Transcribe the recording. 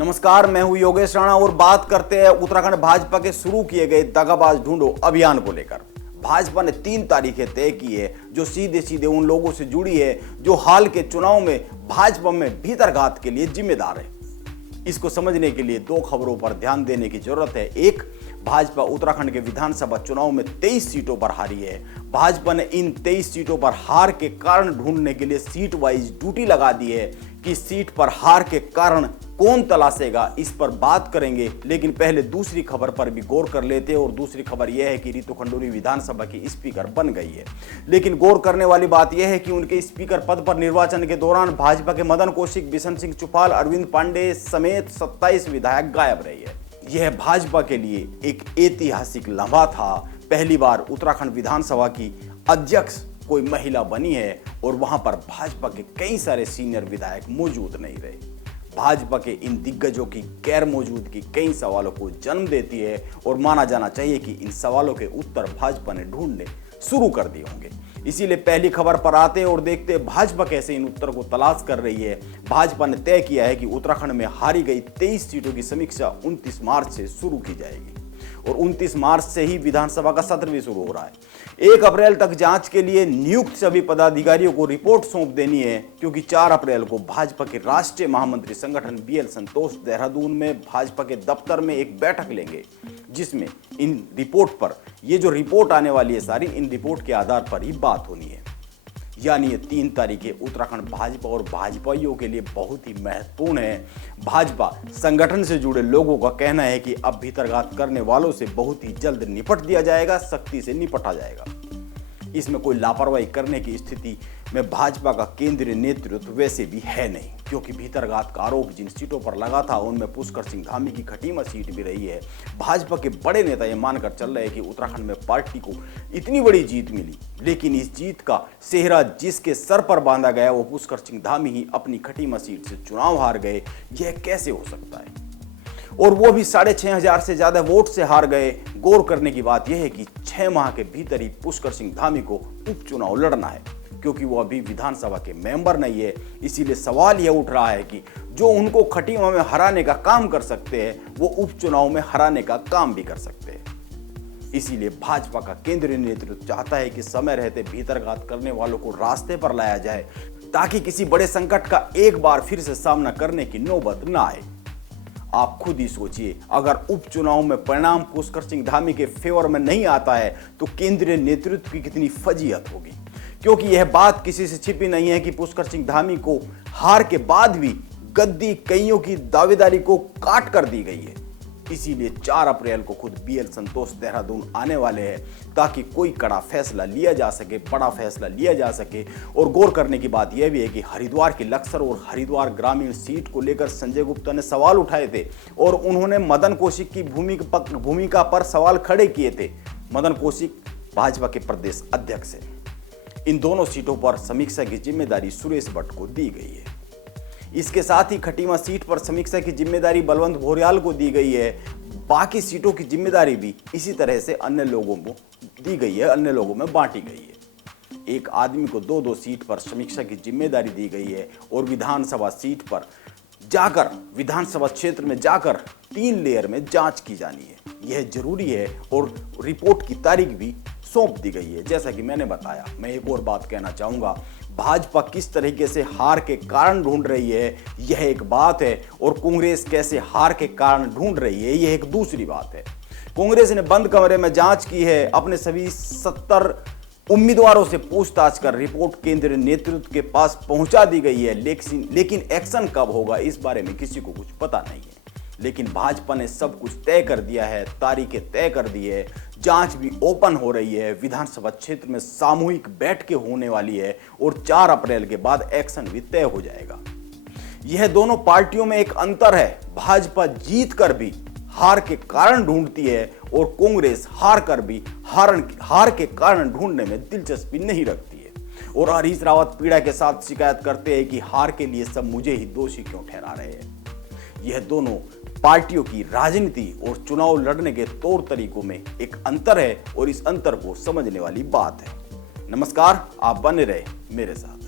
नमस्कार, मैं हूं योगेश राणा और बात करते हैं उत्तराखंड भाजपा के शुरू किए गए दगाबाज ढूंढो अभियान को लेकर। भाजपा ने 3 तारीखें तय की है जो सीधे सीधे उन लोगों से जुड़ी है जो हाल के चुनाव में भाजपा में भीतरघात के लिए जिम्मेदार है। इसको समझने के लिए 2 खबरों पर ध्यान देने की जरूरत है। एक, भाजपा उत्तराखंड के विधानसभा चुनाव में 23 सीटों पर हारी है। भाजपा ने इन 23 सीटों पर हार के कारण ढूंढने के लिए सीट वाइज ड्यूटी लगा दी है कि सीट पर हार के कारण कौन तलाशेगा, इस पर बात करेंगे। लेकिन पहले दूसरी खबर पर भी गौर कर लेते हैं और दूसरी खबर यह है कि रितु खंडूरी विधानसभा की स्पीकर बन गई है। लेकिन गौर करने वाली बात यह है कि उनके स्पीकर पद पर निर्वाचन के दौरान भाजपा के मदन कौशिक, बिशन सिंह चुफाल, अरविंद पांडे समेत 27 विधायक गायब रहे हैं। यह भाजपा के लिए एक ऐतिहासिक लम्हा था। पहली बार उत्तराखंड विधानसभा की अध्यक्ष कोई महिला बनी है और वहां पर भाजपा के कई सारे सीनियर विधायक मौजूद नहीं रहे। भाजपा के इन दिग्गजों की गैर मौजूदगी कई सवालों को जन्म देती है और माना जाना चाहिए कि इन सवालों के उत्तर भाजपा ने ढूंढने शुरू कर दिए होंगे। इसीलिए पहली खबर पर आते हैं और देखते हैं भाजपा कैसे इन उत्तर को तलाश कर रही है। भाजपा ने तय किया है कि उत्तराखंड में हारी गई 23 सीटों की समीक्षा 29 मार्च से शुरू की जाएगी और 29 मार्च से ही विधानसभा का सत्र भी शुरू हो रहा है। 1 अप्रैल तक जांच के लिए नियुक्त सभी पदाधिकारियों को रिपोर्ट सौंप देनी है, क्योंकि 4 अप्रैल को भाजपा के राष्ट्रीय महामंत्री संगठन बीएल संतोष देहरादून में भाजपा के दफ्तर में एक बैठक लेंगे, जिसमें इन रिपोर्ट पर ये जो रिपोर्ट आने वाली है सारी इन रिपोर्ट के आधार पर ही बात होनी है। यानी ये 3 तारीखें उत्तराखंड भाजपा और भाजपाइयों के लिए बहुत ही महत्वपूर्ण है। भाजपा संगठन से जुड़े लोगों का कहना है कि अब भीतरघात करने वालों से बहुत ही जल्द निपट दिया जाएगा, सख्ती से निपटा जाएगा। इसमें कोई लापरवाही करने की स्थिति में भाजपा का केंद्रीय नेतृत्व वैसे भी है नहीं, क्योंकि भीतरघात का आरोप जिन सीटों पर लगा था उनमें पुष्कर सिंह धामी की खटीमा सीट भी रही है। भाजपा के बड़े नेता ये मानकर चल रहे हैं कि उत्तराखंड में पार्टी को इतनी बड़ी जीत मिली, लेकिन इस जीत का सेहरा जिसके सर पर बांधा गया वो पुष्कर सिंह धामी ही अपनी खटीमा सीट से चुनाव हार गए। यह कैसे हो सकता है? और वो भी 6,500 से ज्यादा वोट से हार गए। गौर करने की बात यह है कि 6 माह के भीतर ही पुष्कर सिंह धामी को उपचुनाव लड़ना है, क्योंकि वो अभी विधानसभा के मेंबर नहीं है। इसीलिए सवाल यह उठ रहा है कि जो उनको खटीमा में हराने का काम कर सकते हैं वो उपचुनाव में हराने का काम भी कर सकते हैं। इसीलिए भाजपा का केंद्रीय नेतृत्व चाहता है कि समय रहते भीतरघात करने वालों को रास्ते पर लाया जाए, ताकि किसी बड़े संकट का एक बार फिर से सामना करने की नौबत न आए। आप खुद ही सोचिए, अगर उपचुनाव में परिणाम पुष्कर सिंह धामी के फेवर में नहीं आता है तो केंद्रीय नेतृत्व की कितनी फजीहत होगी। क्योंकि यह बात किसी से छिपी नहीं है कि पुष्कर सिंह धामी को हार के बाद भी गद्दी कईयों की दावेदारी को काट कर दी गई है। इसीलिए 4 अप्रैल को खुद बीएल संतोष देहरादून आने वाले हैं, ताकि कोई कड़ा फैसला लिया जा सके, बड़ा फैसला लिया जा सके। और गौर करने की बात यह भी है कि हरिद्वार की लक्सर और हरिद्वार ग्रामीण सीट को लेकर संजय गुप्ता ने सवाल उठाए थे और उन्होंने मदन कौशिक की भूमिका पर सवाल खड़े किए थे। मदन कौशिक भाजपा के प्रदेश अध्यक्ष हैं। इन दोनों सीटों पर समीक्षा की जिम्मेदारी सुरेश भट्ट को दी गई है। इसके साथ ही खटीमा सीट पर समीक्षा की जिम्मेदारी बलवंत भोरियाल को दी गई है। बाकी सीटों की जिम्मेदारी भी इसी तरह से अन्य लोगों को दी गई है, अन्य लोगों में बांटी गई है। एक आदमी को 2-2 सीट पर समीक्षा की जिम्मेदारी दी गई है और विधानसभा सीट पर जाकर, विधानसभा क्षेत्र में जाकर 3 लेयर में जांच की जानी है। यह जरूरी है और रिपोर्ट की तारीख भी सौंप दी गई है। जैसा कि मैंने बताया, मैं एक और बात कहना चाहूंगा, भाजपा किस तरीके से हार के कारण ढूंढ रही है यह एक बात है, और कांग्रेस कैसे हार के कारण ढूंढ रही है यह एक दूसरी बात है। कांग्रेस ने बंद कमरे में जांच की है, अपने सभी 70 उम्मीदवारों से पूछताछ कर रिपोर्ट केंद्रीय नेतृत्व के पास पहुंचा दी गई है। लेकिन एक्शन कब होगा इस बारे में किसी को कुछ पता नहीं है। लेकिन भाजपा ने सब कुछ तय कर दिया है, तारीखें तय कर दी है, जांच भी ओपन हो रही है, विधानसभा क्षेत्र में सामूहिक बैठकें होने वाली है और 4 अप्रैल के बाद एक्शन भी तय हो जाएगा। यह दोनों पार्टियों में एक अंतर है। भाजपा जीत कर भी हार के कारण ढूंढती है और कांग्रेस हार कर भी हार के कारण ढूंढने में दिलचस्पी नहीं रखती है। और हरीश रावत पीड़ा के साथ शिकायत करते हैं कि हार के लिए सब मुझे ही दोषी क्यों ठहरा रहे हैं। यह दोनों पार्टियों की राजनीति और चुनाव लड़ने के तौर तरीकों में एक अंतर है और इस अंतर को समझने वाली बात है। नमस्कार, आप बने रहे मेरे साथ।